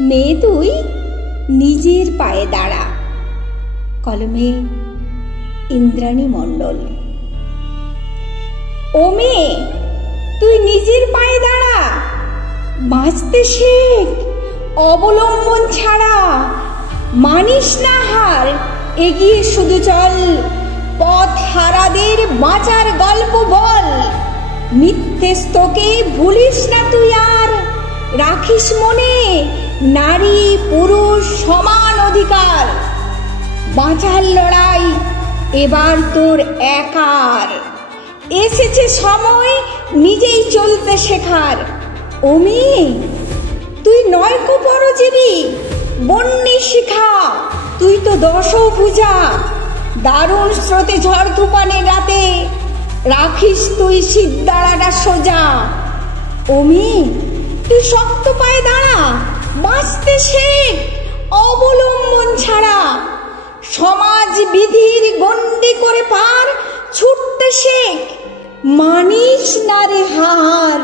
মেয়ে তুই নিজের পায়ে দাঁড়া। কলমে ইন্দ্রাণী মণ্ডল। ও মেয়ে, তুই নিজের পায়ে দাঁড়া, বাঁচতে শেখ অবলম্বন ছাড়া। মানিস না হার, এগিয়ে শুধু চল, পথ হারাদের বাঁচার গল্প বল। মিথ্যে স্তকে ভুলিস না তুই আর, রাখিস মনে নারী পুরুষ সমান অধিকার। বাঁচার লড়াই এবার তোর একার, এসেছে সময় নিজেই চলতে শেখার। ও মেয়ে, তুই নয়কো পরজীবী বন্যী শিখা, তুই তো দশভুজা। দারুণ স্রোতে ঝড় তুফানের রাতে রাখিস তুই সিদ্ধারাটা সোজা। ও মেয়ে, তুই শক্ত পায়ে দাঁড়া, বাঁচতে শেখ অবলম্বন ছাড়া। সমাজ বিধির গণ্ডি করে পার, ছুটতে শেখ মানিস না রে হার।